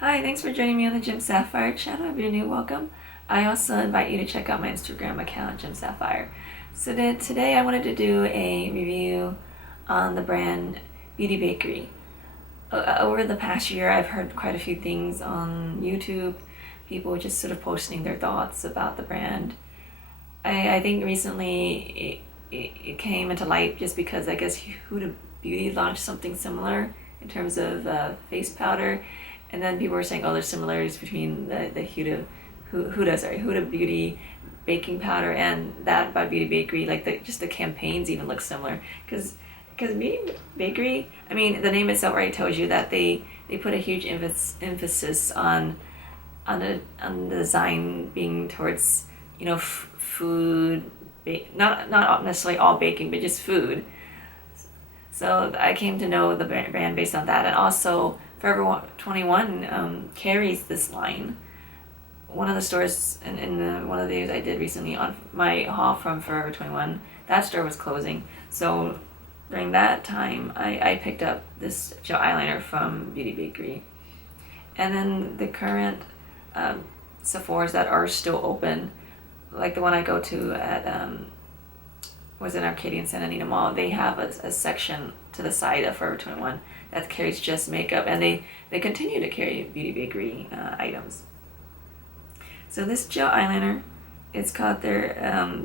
Hi, thanks for joining me on the Gem Sapphire channel. If you're new, welcome. I also invite you to check out my Instagram account, Gem Sapphire. So today I wanted to do a review on the brand Beauty Bakerie. Over the past year, I've heard quite a few things on YouTube, people just sort of posting their thoughts about the brand. I think recently it came into light just because I guess Huda Beauty launched something similar in terms of face powder. And then people were saying, oh, there's similarities between the Huda Beauty baking powder and that by Beauty Bakerie. Like just the campaigns even look similar. Because Beauty Bakerie, I mean, the name itself already tells you that they put a huge emphasis on the design being towards, you know, food, not necessarily all baking, but just food. So I came to know the brand based on that, and also Forever 21 carries this line. One of the stores in one of the videos I did recently on my haul from Forever 21, that store was closing. So during that time, I picked up this gel eyeliner from Beauty Bakerie. And then the current Sephora's that are still open, like the one I go to at was in Arcadia and Santa Anita Mall, they have a section to the side of Forever 21 that carries just makeup, and they continue to carry Beauty Bakerie items. So this gel eyeliner, it's called their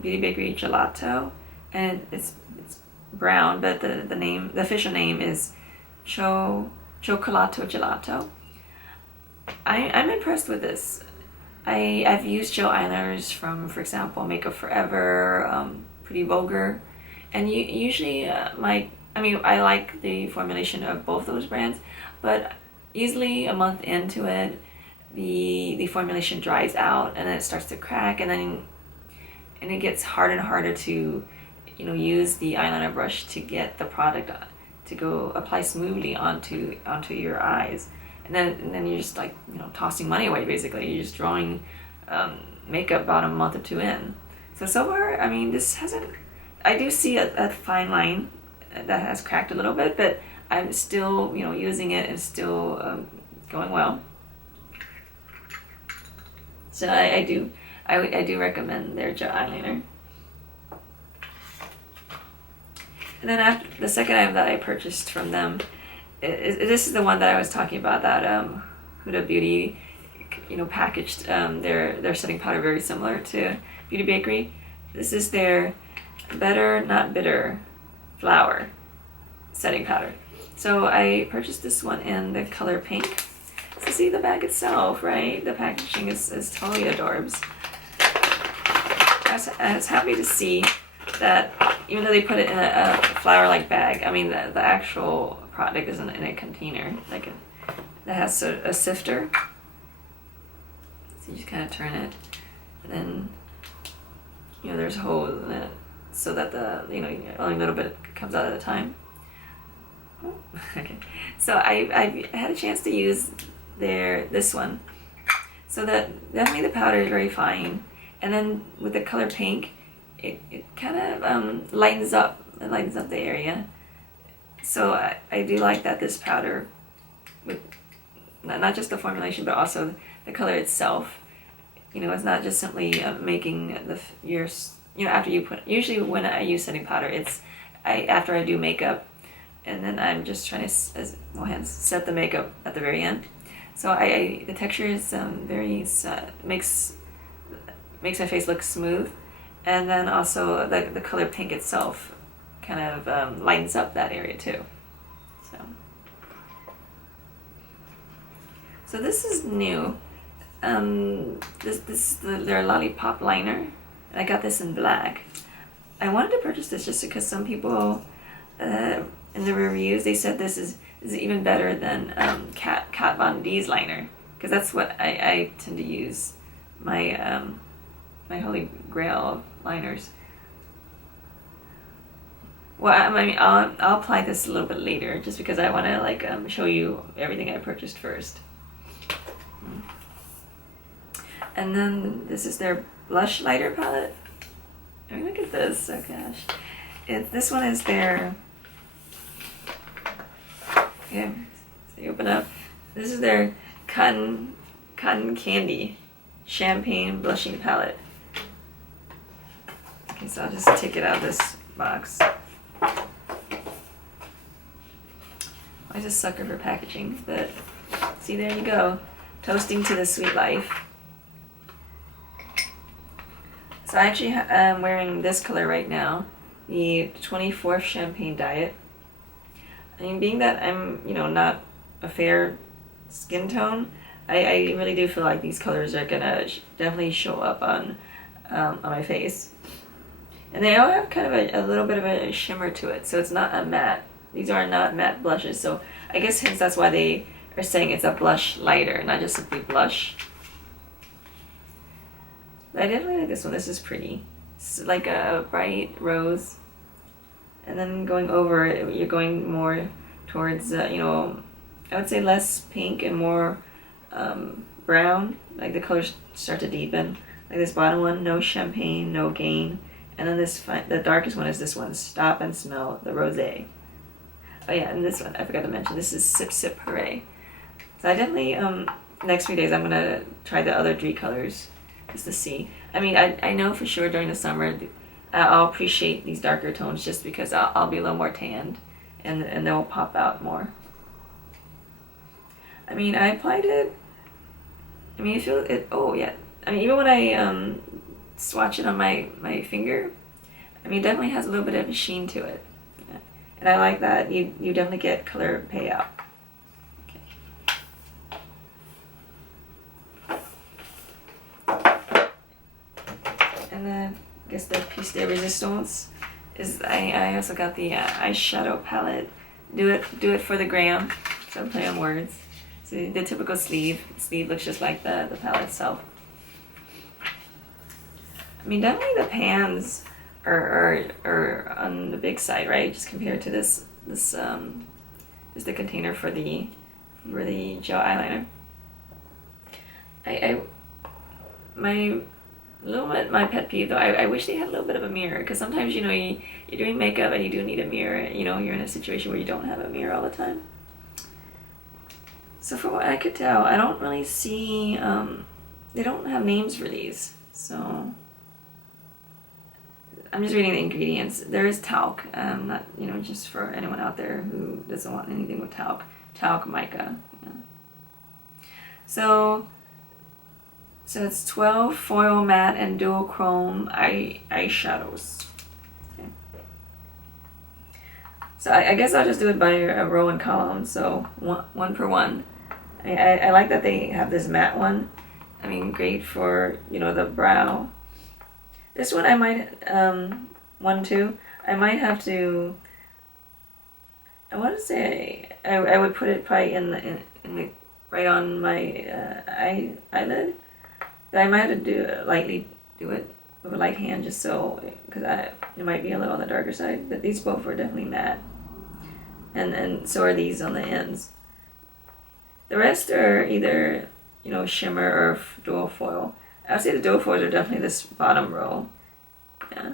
Beauty Bakerie Gelato, and it's brown, but the official name is cioccolato Gelato. I'm impressed with this. I've used gel eyeliners from, for example, Makeup Forever, Pretty Vulgar, and usually I like the formulation of both those brands, but usually a month into it, the formulation dries out and then it starts to crack, and it gets harder and harder to, you know, use the eyeliner brush to get the product to go apply smoothly onto your eyes, and then you're just like, you know, tossing money away basically. You're just drawing makeup about a month or two in. So far, I mean, this hasn't, I do see a fine line that has cracked a little bit, but I'm still, you know, using it and still going well. So I do recommend their gel eyeliner. And then after the second item that I purchased from them, this is the one that I was talking about, that Huda Beauty, you know, packaged their setting powder very similar to Beauty Bakerie. This is their Better Not Bitter Flower setting powder. So I purchased this one in the color pink. So see the bag itself, right? The packaging is totally adorbs. I was happy to see that even though they put it in a flower-like bag, I mean the actual product isn't in a container. Like that has a sifter. So you just kind of turn it, and then, you know, there's holes in it so that only a little bit comes out at a time. Okay, so I had a chance to use this one, so that definitely the powder is very fine, and then with the color pink, it kind of lightens up the area. So I do like that this powder, with not just the formulation but also the color itself, you know, it's not just simply making after you put, usually when I use setting powder, it's after I do makeup, and then I'm just trying to set the makeup at the very end. So the texture is very makes my face look smooth, and then also the color pink itself kind of lightens up that area too. So this is new. This is their Lollipop Liner, and I got this in black. I wanted to purchase this just because some people in the reviews, they said this is even better than Kat Von D's liner, because that's what I tend to use my my holy grail of liners. Well, I mean, I'll apply this a little bit later, just because I want to show you everything I purchased first. And then this is their blush lighter palette. I mean, look at this. Oh gosh, this one is their. Yeah, so you open up. This is their Cotton Candy Champagne Blushing Palette. Okay, so I'll just take it out of this box. I just sucker for packaging, but see, there you go. Toasting to the sweet life. So I actually am wearing this color right now, the 24th Champagne Diet. I mean, being that I'm, you know, not a fair skin tone, I really do feel like these colors are gonna definitely show up on my face. And they all have kind of a little bit of a shimmer to it, so it's not a matte. These are not matte blushes, so I guess hence that's why they are saying it's a blush lighter, not just simply blush. But I definitely like this one. This is pretty. It's like a bright rose. And then going over it, you're going more towards, you know, I would say less pink and more brown. Like the colors start to deepen. Like this bottom one, no champagne, no gain. And then this, the darkest one is this one, Stop and Smell the Rosé. Oh yeah, and this one, I forgot to mention, this is Sip Sip Hooray. So I definitely, next few days, I'm going to try the other 3 colors just to see. I mean, I know for sure during the summer, I'll appreciate these darker tones just because I'll be a little more tanned and they'll pop out more. I mean, I applied it, I mean, oh yeah. I mean, even when I swatch it on my finger, I mean, it definitely has a little bit of a sheen to it. Yeah. And I like that. You definitely get color payout. And then I guess the piece de resistance is I also got the eyeshadow palette. Do it for the gram. So play on words. So the typical sleeve. The sleeve looks just like the palette itself. I mean, definitely the pans are on the big side, right? Just compared to this is the container for the gel eyeliner. My pet peeve though, I wish they had a little bit of a mirror, because sometimes, you know, you're doing makeup and you do need a mirror. You know, you're in a situation where you don't have a mirror all the time. So from what I could tell, I don't really see, they don't have names for these, so I'm just reading the ingredients. There is talc, not, you know, just for anyone out there who doesn't want anything with talc. Talc mica. Yeah. So it's 12 foil matte and dual chrome eyeshadows. Okay. So I guess I'll just do it by a row and column, so one per one. I like that they have this matte one. I mean, great for, you know, the brow. This one I might, I might have to, I want to say I would put it probably in the right on my eyelid. But I might have to lightly do it with a light hand, just so, because it might be a little on the darker side. But these both are definitely matte, and so are these on the ends. The rest are either, you know, shimmer or dual foil. I would say the dual foils are definitely this bottom row. Yeah.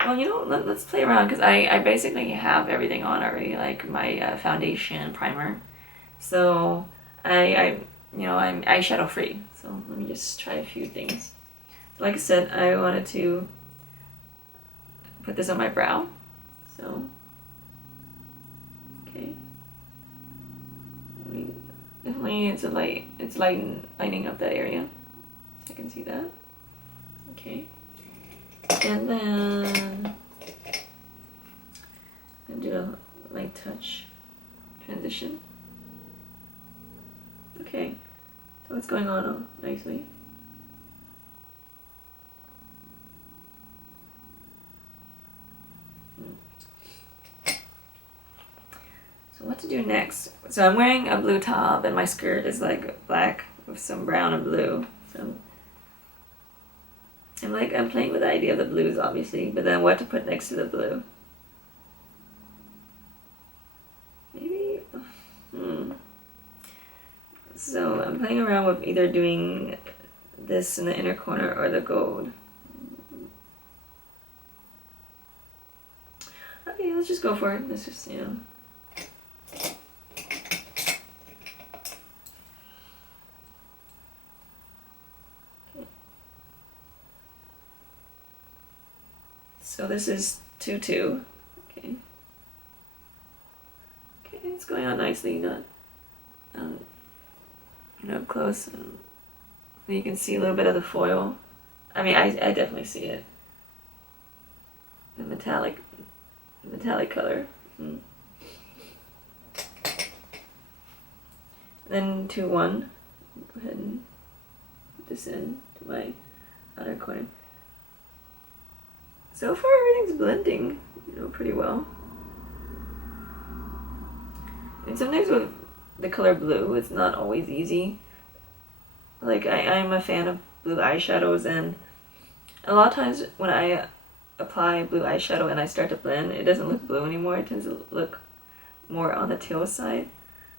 Well, you know, let's play around, because I basically have everything on already, like my foundation, primer. So I'm eyeshadow free. So let me just try a few things. Like I said, I wanted to put this on my brow. So, okay. I mean, definitely it's lightening up that area. So I can see that. Okay. And then I do a light touch transition. Okay, so what's going on nicely? So what to do next? So I'm wearing a blue top and my skirt is like black with some brown and blue. So I'm playing with the idea of the blues, obviously, but then what to put next to the blue? Maybe, So I'm playing around with either doing this in the inner corner or the gold. Okay, let's just go for it. Let's just, you know. So this is 2-2. Okay. Okay, it's going on nicely, not up close. And you can see a little bit of the foil. I mean, I definitely see it. The metallic color. Mm. Then 2-1. Go ahead and put this in to my outer corner. So far, everything's blending, pretty well. And sometimes with the color blue, it's not always easy. Like, I'm a fan of blue eyeshadows, and a lot of times when I apply blue eyeshadow and I start to blend, it doesn't look blue anymore. It tends to look more on the teal side.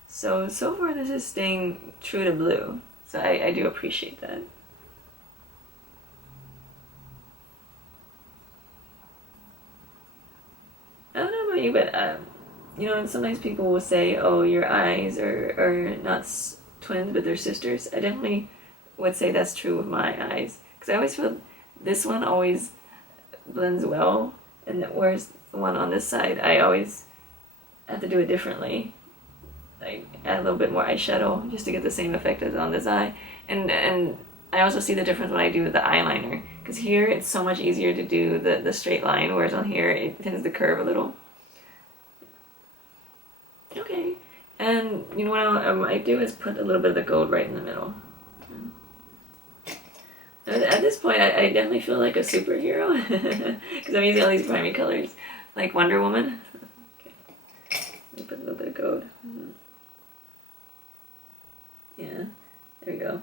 So far this is staying true to blue. So I do appreciate that. I don't know about you, but sometimes people will say, oh, your eyes are not twins, but they're sisters. I definitely would say that's true with my eyes. Because I always feel this one always blends well, and whereas the one on this side, I always have to do it differently. I add a little bit more eyeshadow just to get the same effect as on this eye. And I also see the difference when I do the eyeliner. Because here it's so much easier to do the straight line, whereas on here it tends to curve a little. Okay, and what I do is put a little bit of the gold right in the middle. At this point, I definitely feel like a superhero because I'm using all these primary colors, like Wonder Woman. Okay, let me put a little bit of gold. Yeah, there we go.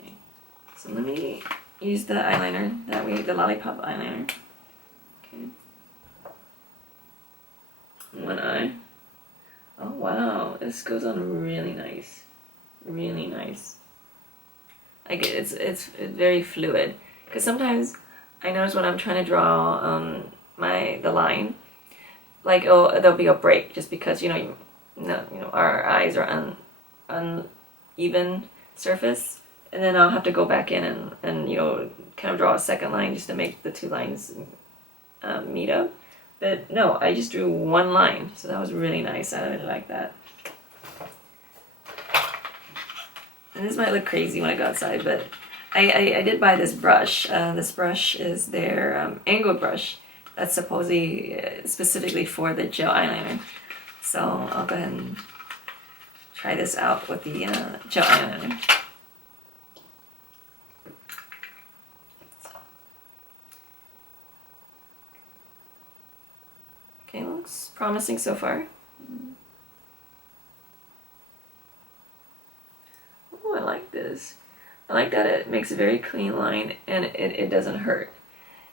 Okay, so let me use the eyeliner that way, the Lollipop Eyeliner. Okay. One eye. Oh wow, this goes on really nice. Really nice. Like it's very fluid. Because sometimes I notice when I'm trying to draw the line, like there'll be a break just because our eyes are uneven surface, and then I'll have to go back in and kind of draw a second line just to make the two lines meet up. But no, I just drew one line, so that was really nice. I really like that. And this might look crazy when I go outside, but I did buy this brush. This brush is their angled brush that's supposedly specifically for the gel eyeliner. So I'll go ahead and try this out with the gel eyeliner. Okay, looks promising so far. Oh, I like this. I like that it makes a very clean line and it doesn't hurt.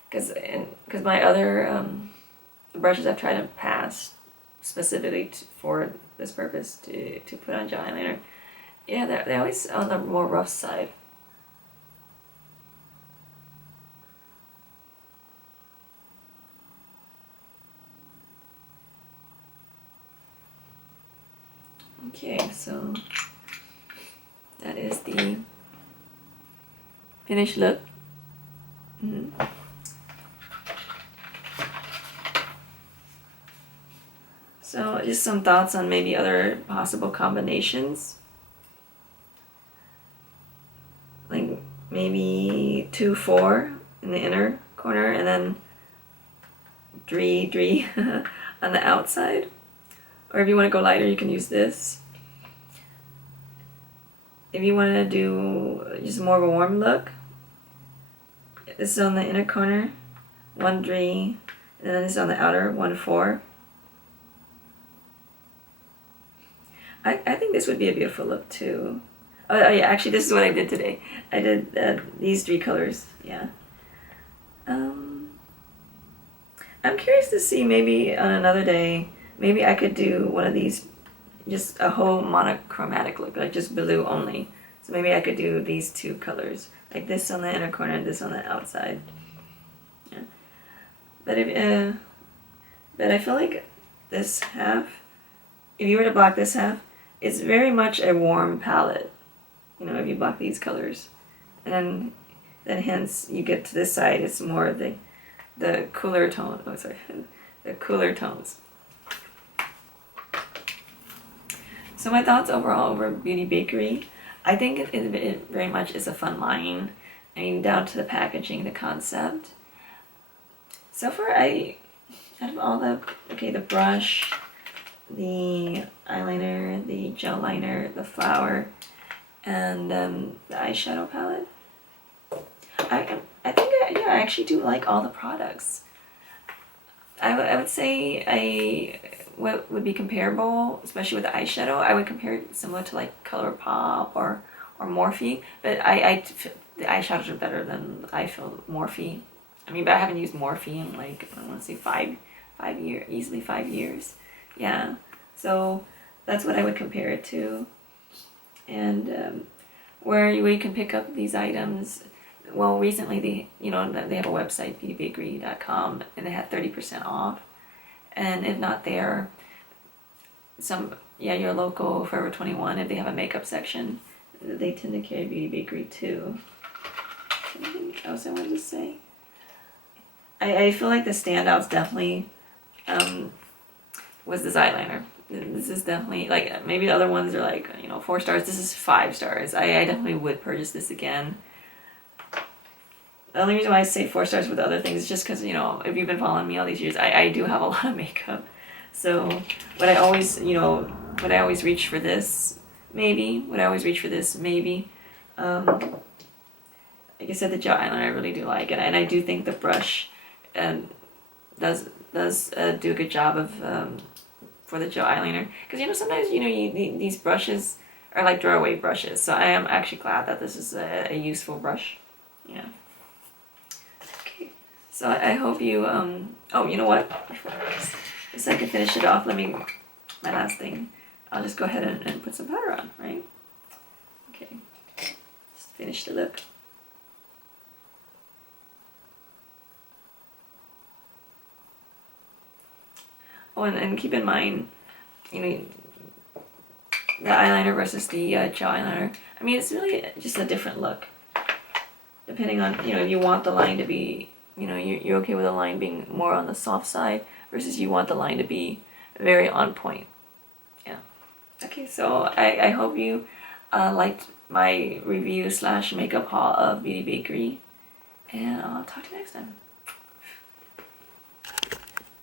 Because my other brushes I've tried in the past, specifically for this purpose, to put on gel eyeliner, yeah, they're always on the more rough side. Okay, so that is the finished look. So just some thoughts on maybe other possible combinations. Like maybe 2-4 in the inner corner and then 3 on the outside. Or if you want to go lighter, you can use this. If you want to do just more of a warm look, this is on the inner corner, 1-3, and then this is on the outer, 1-4. I think this would be a beautiful look too. Oh yeah, actually this is what I did today. I did these 3 colors, yeah. I'm curious to see, maybe on another day, maybe I could do one of these, just a whole monochromatic look, like just blue only. So maybe I could do these 2 colors, like this on the inner corner and this on the outside. Yeah. But I feel like this half, if you were to block this half, it's very much a warm palette, you know, if you block these colors. And then hence you get to this side, it's more of the cooler tone, oh sorry, the cooler tones. So my thoughts overall over Beauty Bakerie, I think it very much is a fun line. I mean, down to the packaging, the concept. So far, out of all the brush, the eyeliner, the gel liner, the flower, and the eyeshadow palette, I think I actually do like all the products. I would say what would be comparable, especially with the eyeshadow, I would compare it similar to like ColourPop or Morphe, but the eyeshadows are better than I feel Morphe. I mean, but I haven't used Morphe in like, I want to say 5 years, easily 5 years. Yeah, so that's what I would compare it to. And where you can pick up these items, well, recently they have a website, beautybakerie.com, and they had 30% off. And if not there, your local Forever 21, if they have a makeup section, they tend to carry Beauty Bakerie too. Anything else I wanted to say? I feel like the standouts definitely was this eyeliner. This is definitely, like, maybe the other ones are like, 4 stars. This is 5 stars. I definitely would purchase this again. The only reason why I say 4 stars with other things is just because, if you've been following me all these years, I do have a lot of makeup. So would I always reach for this? Maybe. Would I always reach for this? Maybe. Like I said, the gel eyeliner I really do like, and I do think the brush does do a good job of for the gel eyeliner, because sometimes these brushes are like throwaway brushes. So I am actually glad that this is a useful brush. Yeah. Okay. So I hope you oh, you know what? Just so I can finish it off, my last thing. I'll just go ahead and put some powder on, right? Okay. Just finish the look. Oh, and keep in mind, the eyeliner versus the gel eyeliner. I mean, it's really just a different look. Depending on, if you want the line to be, you're okay with the line being more on the soft side versus you want the line to be very on point. Yeah. Okay, so I hope you liked my review / makeup haul of Beauty Bakerie, and I'll talk to you next time.